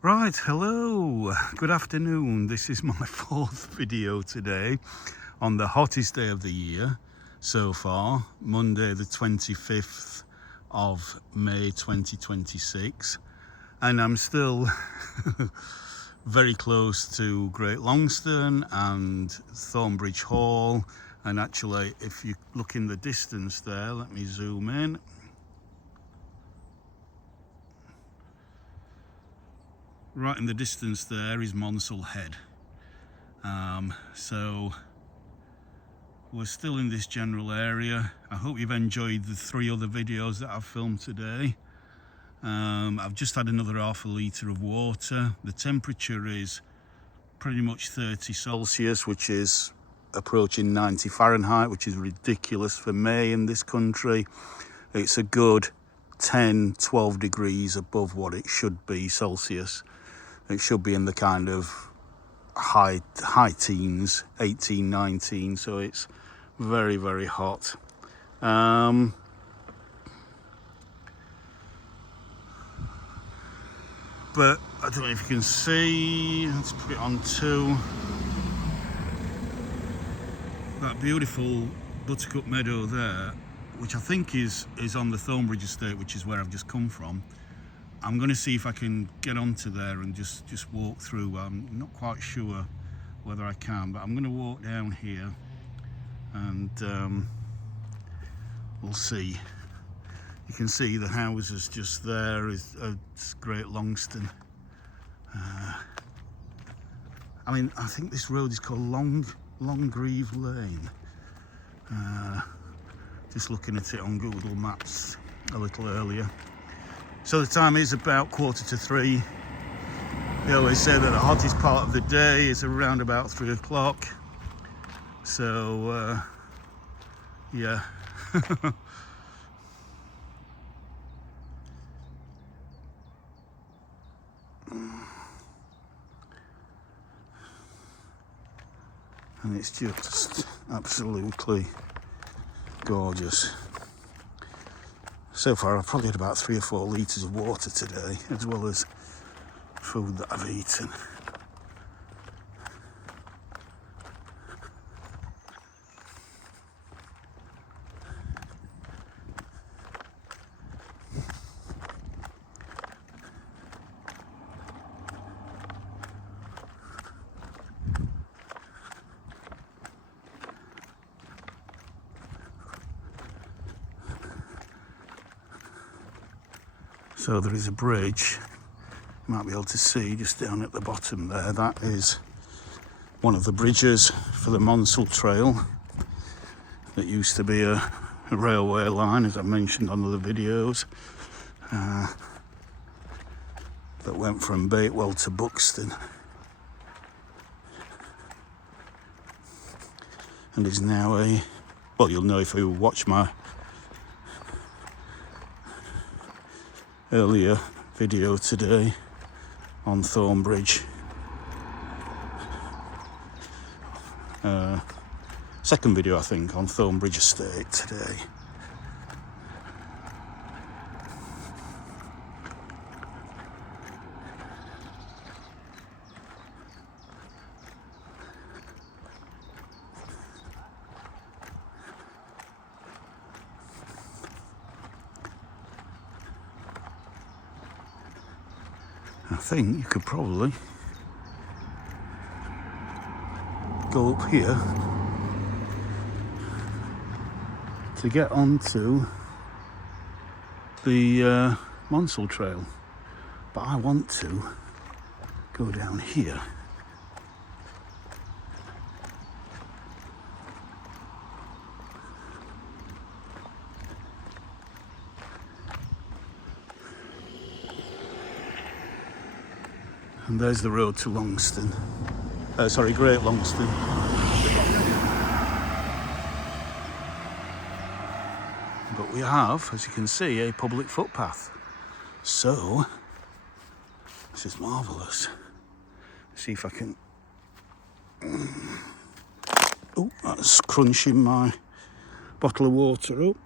Right, hello, good afternoon. This is my fourth video today on the hottest day of the year so far, Monday the 25th of May 2026, and I'm still very close to Great Longstone and Thornbridge Hall. And actually, if you look in the distance there, let me zoom in. Right in the distance there is Monsell Head. So we're still in this general area. I hope you've enjoyed the 3 other videos that I've filmed today. I've just had another half a litre of water. The temperature is pretty much 30 Celsius, which is approaching 90 Fahrenheit, which is ridiculous for May in this country. It's a good 10-12 degrees above what it should be Celsius. It should be in the kind of high teens, 18, 19, so it's very, very hot. But I don't know if you can see, let's put it on 2. That beautiful Buttercup Meadow there, which I think is on the Thornbridge estate, which is where I've just come from. I'm going to see if I can get onto there and just walk through. I'm not quite sure whether I can, but I'm going to walk down here and we'll see. You can see the houses just there is Great Longstone. I mean, I think this road is called Longgreve Lane. Just looking at it on Google Maps a little earlier. So the time is about 2:45. They always say that the hottest part of the day is around about 3 o'clock. So, yeah. And it's just absolutely gorgeous. So far I've probably had about 3 or 4 litres of water today, as well as food that I've eaten. So there is a bridge, you might be able to see just down at the bottom there. That is one of the bridges for the Monsell Trail. That used to be a railway line, as I mentioned on other videos, that went from Batewell to Buxton and is now well, you'll know if you watch my earlier video today on Thornbridge. Second video, I think, on Thornbridge Estate today. I think you could probably go up here to get onto the Monsell Trail, but I want to go down here. And there's the road to Longstone. Great Longstone. But we have, as you can see, a public footpath. So, this is marvellous. See if I can... Oh, that's crunching my bottle of water up.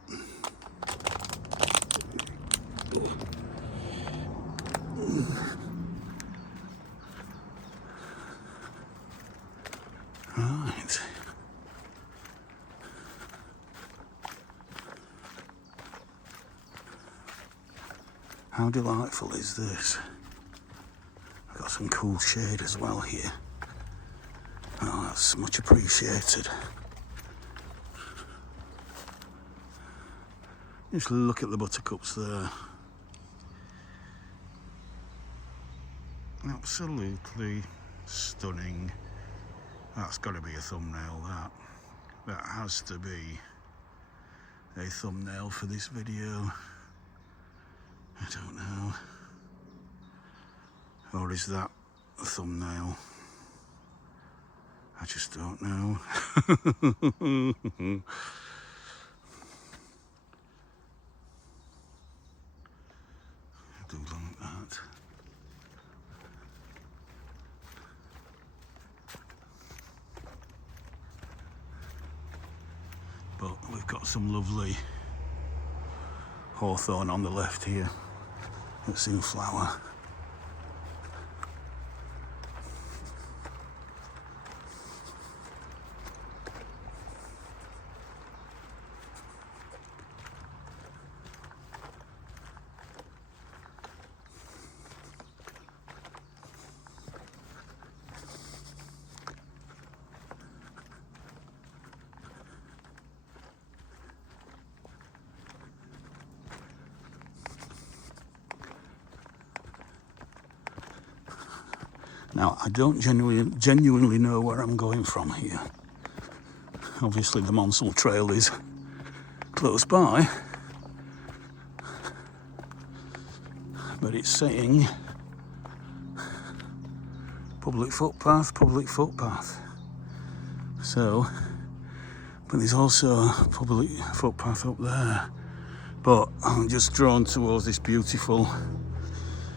How delightful is this? I've got some cool shade as well here. Oh, that's much appreciated. Just look at the buttercups there. Absolutely stunning. That's got to be a thumbnail, that. That has to be a thumbnail for this video. I don't know. Or is that a thumbnail? I just don't know. I do like that. But we've got some lovely hawthorn on the left here. That's in flower. Now, I don't genuinely know where I'm going from here. Obviously, the Monsell Trail is close by, but it's saying public footpath, public footpath. So, but there's also a public footpath up there. But I'm just drawn towards this beautiful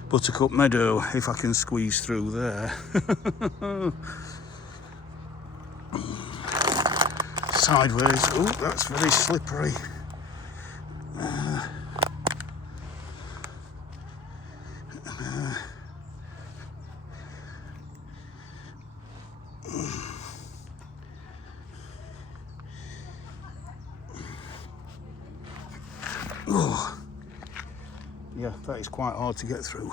Buttercup Meadow, if I can squeeze through there. Sideways. Oh, that's very slippery. Oh. Yeah, that is quite hard to get through.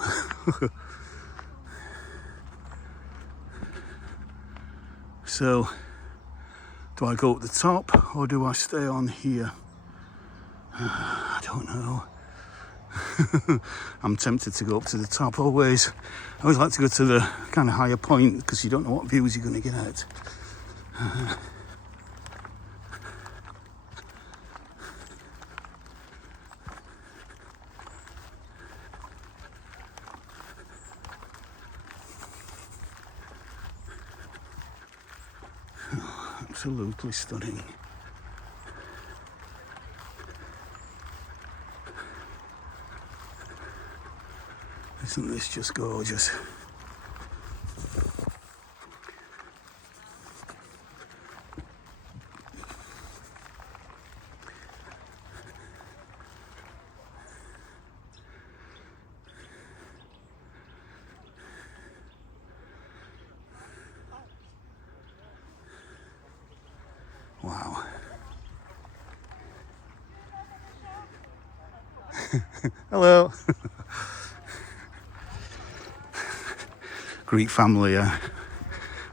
So, do I go up the top or do I stay on here? I don't know. I'm tempted to go up to the top always. I always like to go to the kind of higher point because you don't know what views you're going to get. Absolutely stunning. Isn't this just gorgeous? Wow. Hello. Greek family I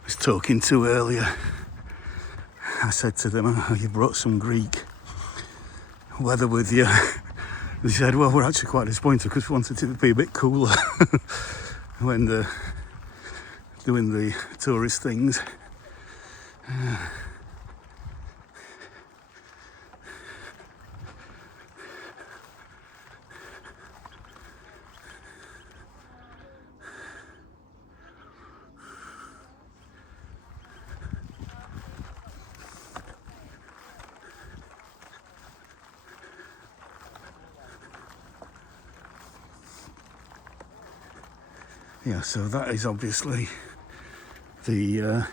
was talking to earlier. I said to them, oh, you brought some Greek weather with you. They said, well, we're actually quite disappointed because we wanted it to be a bit cooler when they're doing the tourist things. Yeah, so that is obviously the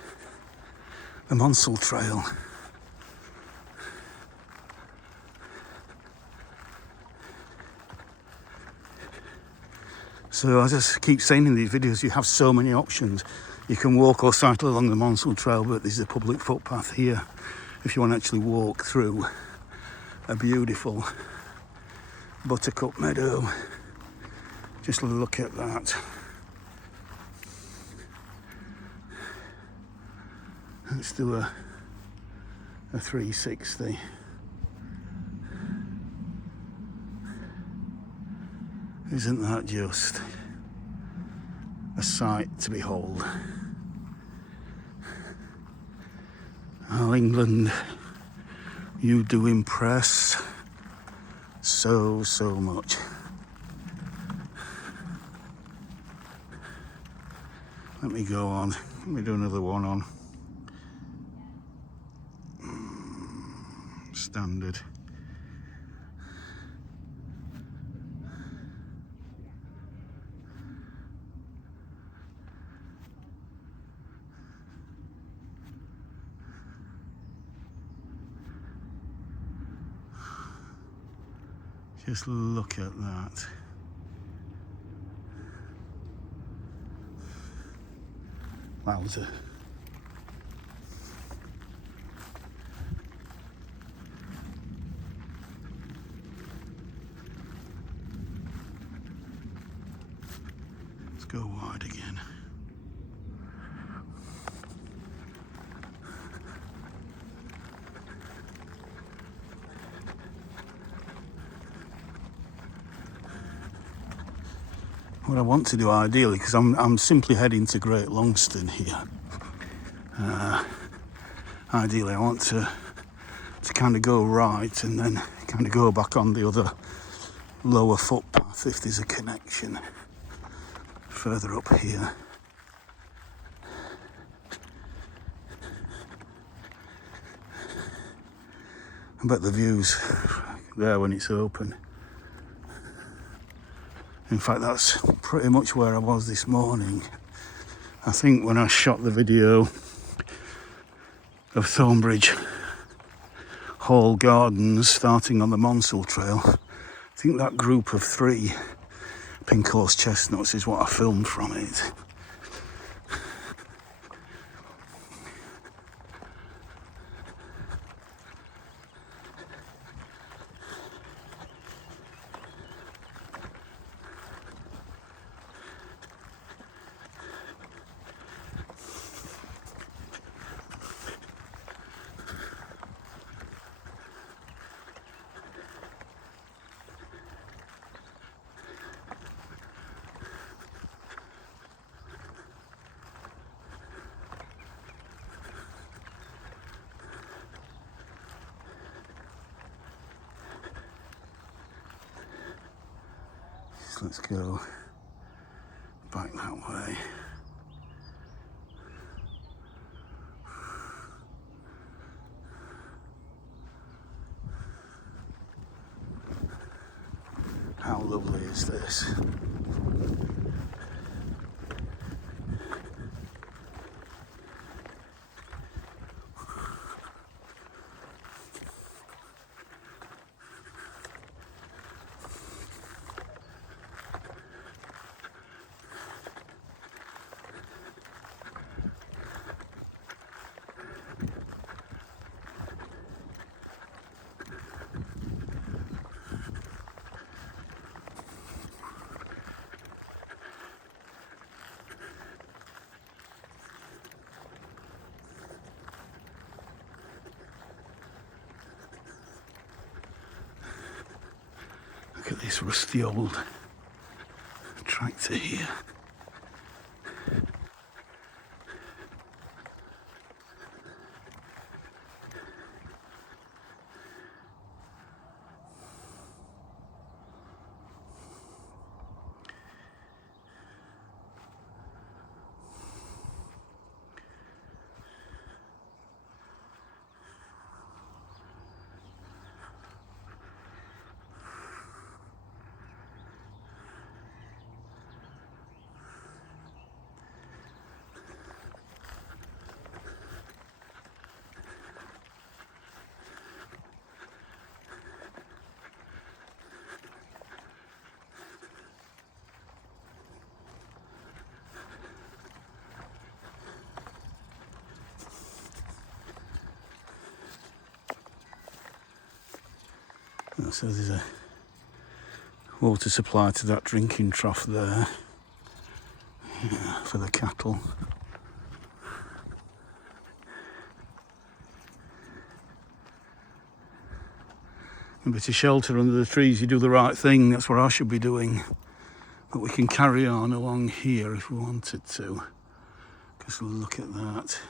Monsell Trail. So I just keep saying in these videos, you have so many options. You can walk or cycle along the Monsell Trail, but there's a public footpath here if you want to actually walk through a beautiful Buttercup Meadow Just look at that. Let's do a 360. Isn't that just a sight to behold? Oh, England, you do impress so much. Let me go on. Let me do another one on. Standard. Just look at that. Wowza. Let's go wide again. What I want to do ideally, because I'm simply heading to Great Longstone here. Ideally, I want to kind of go right and then kind of go back on the other lower footpath if there's a connection further up here. I bet the view's there when it's open. In fact, that's pretty much where I was this morning. I think when I shot the video of Thornbridge Hall Gardens starting on the Monsell Trail, I think that group of 3 pink horse chestnuts is what I filmed from it. Let's go back that way. How lovely is this? Look at this rusty old tractor here. So there's a water supply to that drinking trough there, yeah, for the cattle. A bit of shelter under the trees, you do the right thing, that's what I should be doing. But we can carry on along here if we wanted to. Just look at that.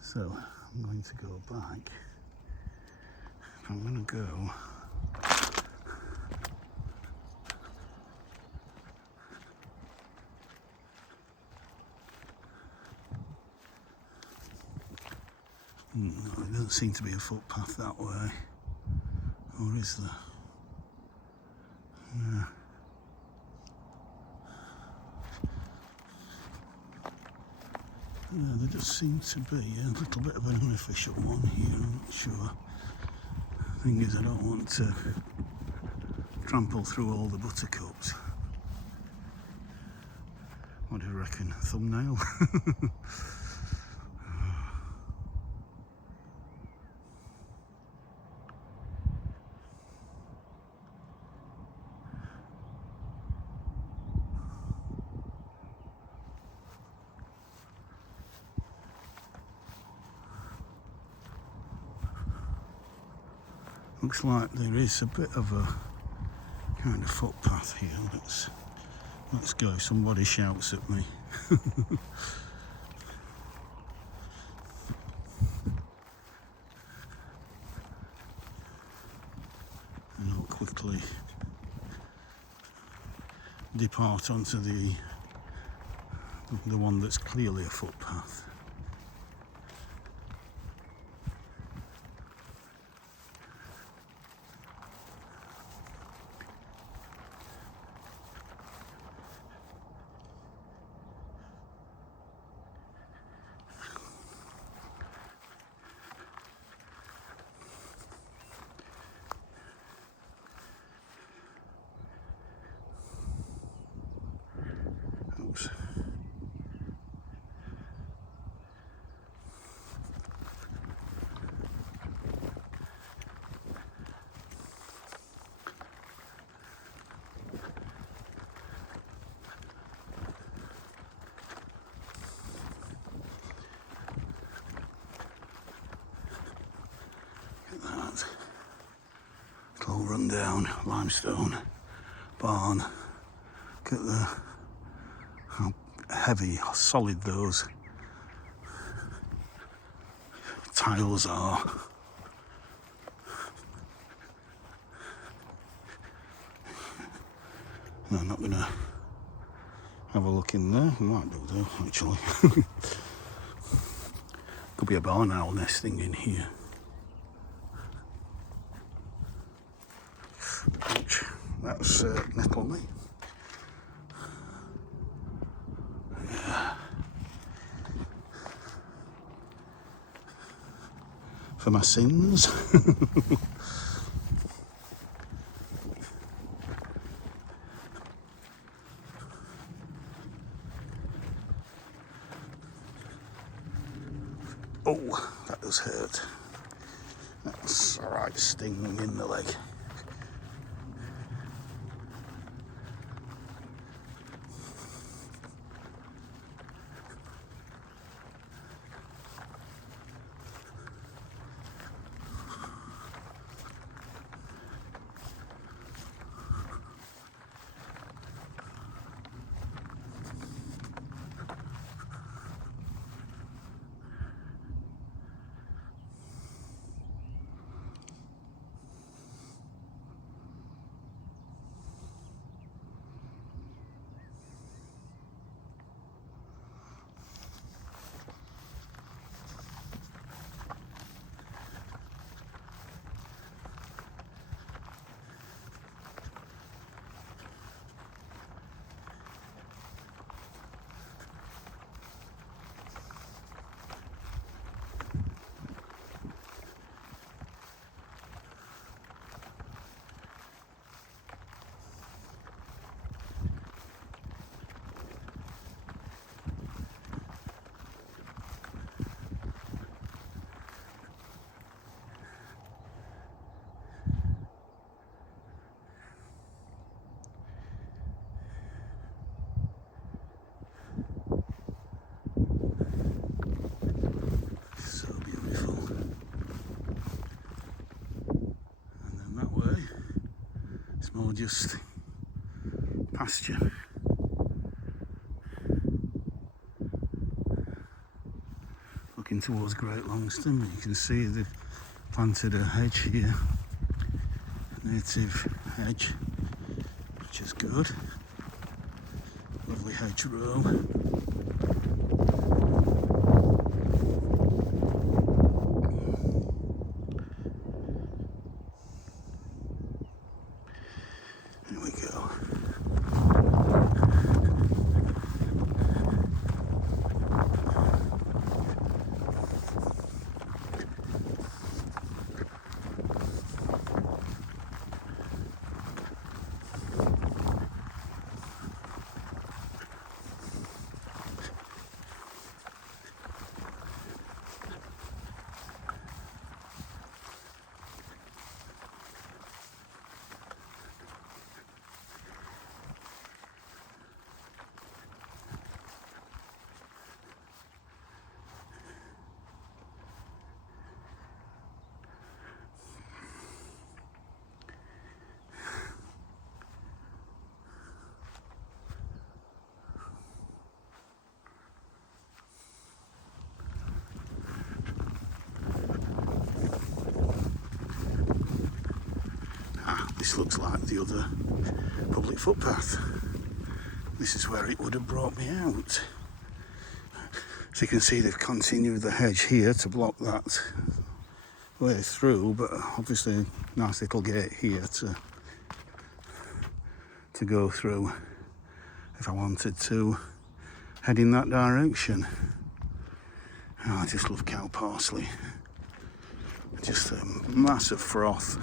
So I'm going to go back. If I'm going to go no, there doesn't seem to be a footpath that way. Or is there? Yeah. Yeah, there does seem to be a little bit of an unofficial one here, I'm not sure. The thing is, I don't want to trample through all the buttercups. What do you reckon? Thumbnail? Looks like there is a bit of a kind of footpath here. Let's go. Somebody shouts at me. And I'll quickly depart onto the one that's clearly a footpath. Oops. Look at that. It's all run down, limestone barn. Look at how heavy, solid those tiles are. No, I'm not going to have a look in there. We might do though, actually. Could be a barn owl nesting in here. Ouch, that's nettled me. Yeah. For my sins. Oh, that does hurt. That's a right sting in the leg. or just pasture. Looking towards Great Longstone, you can see they've planted a hedge here, a native hedge, which is good. Lovely hedgerow. Here we go. This looks like the other public footpath. This is where it would have brought me out. So you can see they've continued the hedge here to block that way through, but obviously a nice little gate here to go through if I wanted to head in that direction. Oh, I just love cow parsley. Just a massive froth.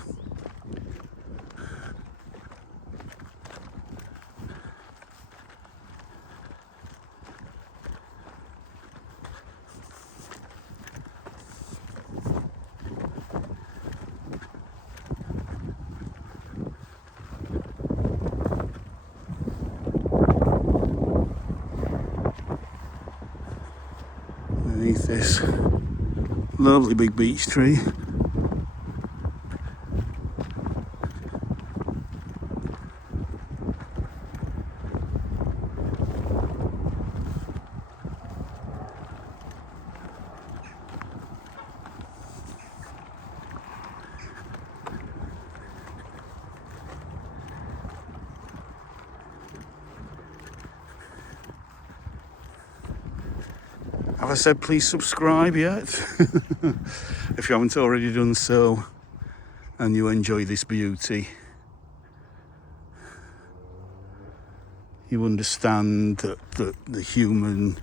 Underneath this lovely big beech tree. Have I said please subscribe yet? If you haven't already done so and you enjoy this beauty, you understand that the human,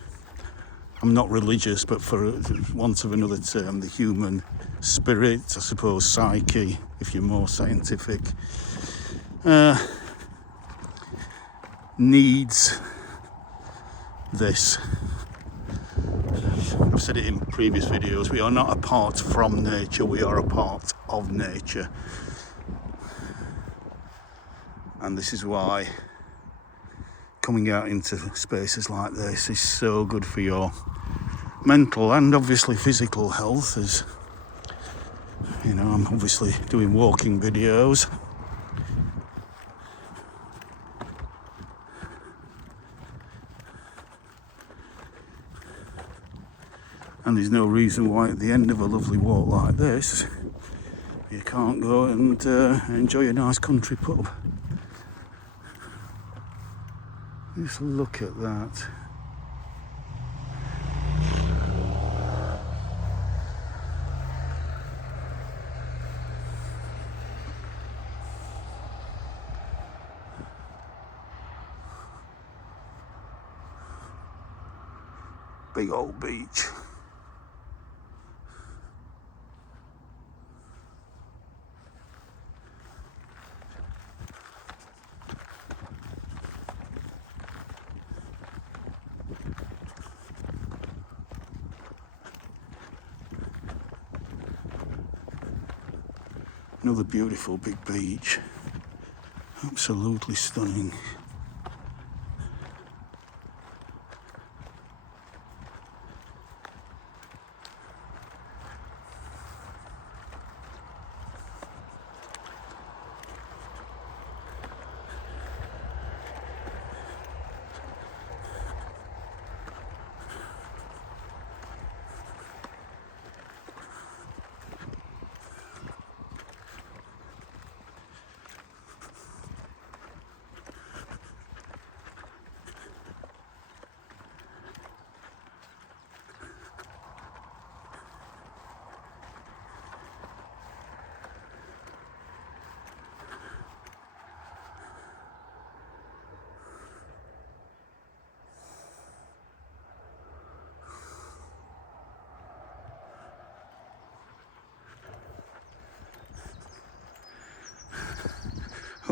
I'm not religious, but for want of another term, the human spirit, I suppose psyche, if you're more scientific, needs this. I've said it in previous videos, we are not apart from nature, we are a part of nature. And this is why coming out into spaces like this is so good for your mental and obviously physical health. As you know, I'm obviously doing walking videos. And there's no reason why at the end of a lovely walk like this you can't go and enjoy a nice country pub. Just look at that. Big old beach. Another beautiful big beach, absolutely stunning.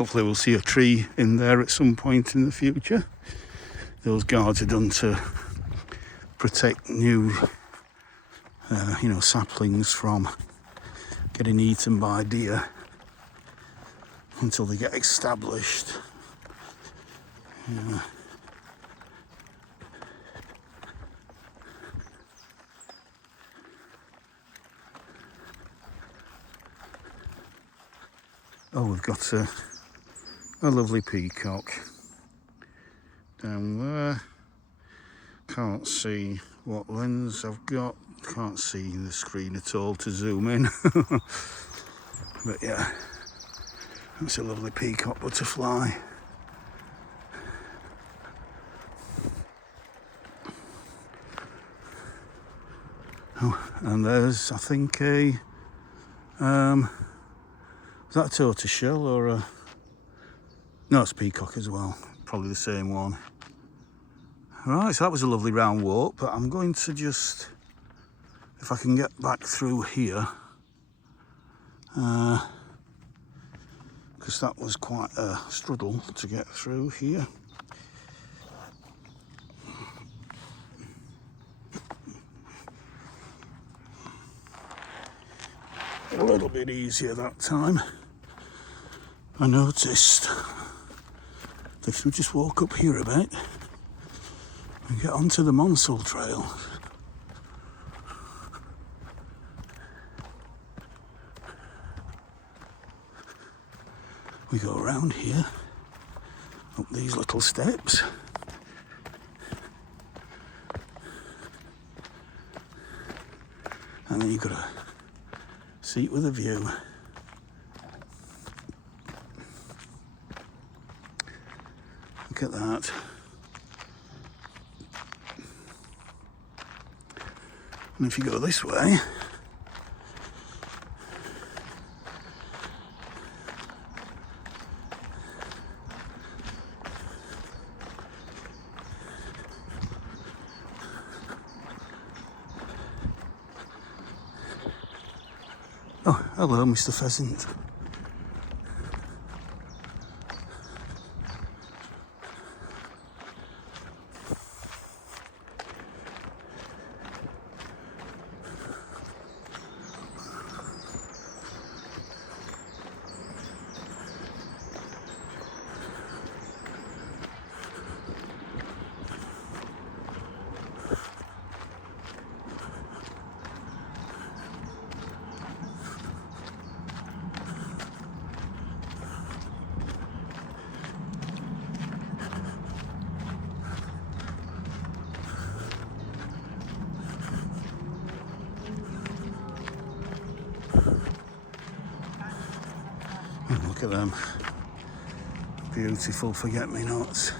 Hopefully we'll see a tree in there at some point in the future. Those guards are done to protect new saplings from getting eaten by deer until they get established. Oh, we've got a lovely peacock down there. Can't see what lens I've got. Can't see the screen at all to zoom in. But yeah, that's a lovely peacock butterfly. Oh, and there's, I think, is that a tortoiseshell or a... No, it's a peacock as well. Probably the same one. Right, so that was a lovely round walk, but I'm going to just, if I can get back through here, because that was quite a struggle to get through here. A little bit easier that time. I noticed that if we just walk up here a bit and get onto the Monsell Trail, we go around here, up these little steps, and then you've got a seat with a view. Look at that. And if you go this way, oh, hello, Mr. Pheasant. Look at them. Beautiful forget-me-nots.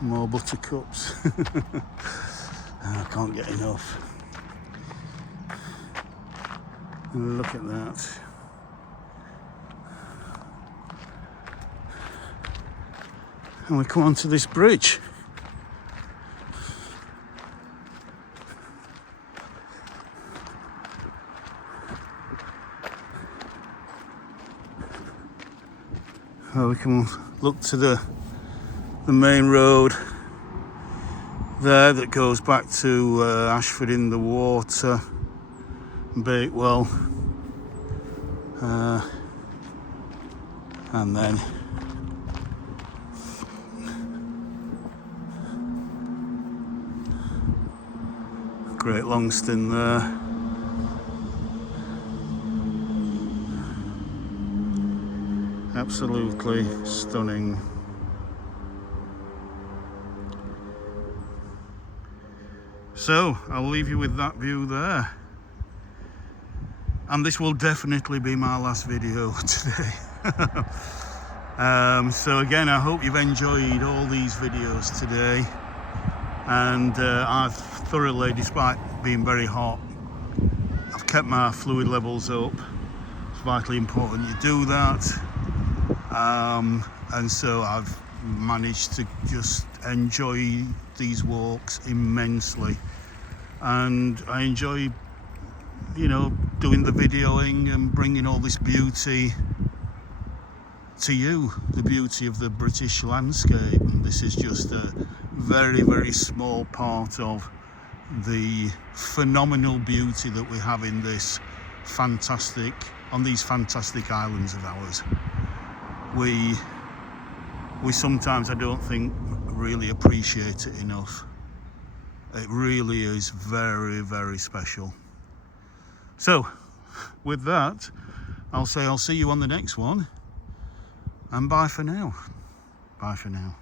More buttercups. I can't get enough. Look at that. And we come onto this bridge. Oh, we can look to the main road there that goes back to Ashford in the Water, Bakewell, and then Great Longstone there. Absolutely stunning. So I'll leave you with that view there, and this will definitely be my last video today. So again, I hope you've enjoyed all these videos today, and I've thoroughly, despite being very hot, I've kept my fluid levels up. It's vitally important you do that. And so I've managed to just enjoy these walks immensely, and I enjoy you know, doing the videoing and bringing all this beauty to you, the beauty of the British landscape. And this is just a very, very small part of the phenomenal beauty that we have in this fantastic, on these fantastic islands of ours. We sometimes, I don't think, really appreciate it enough. It really is very, very special. So with that, I'll say I'll see you on the next one, and bye for now. Bye for now.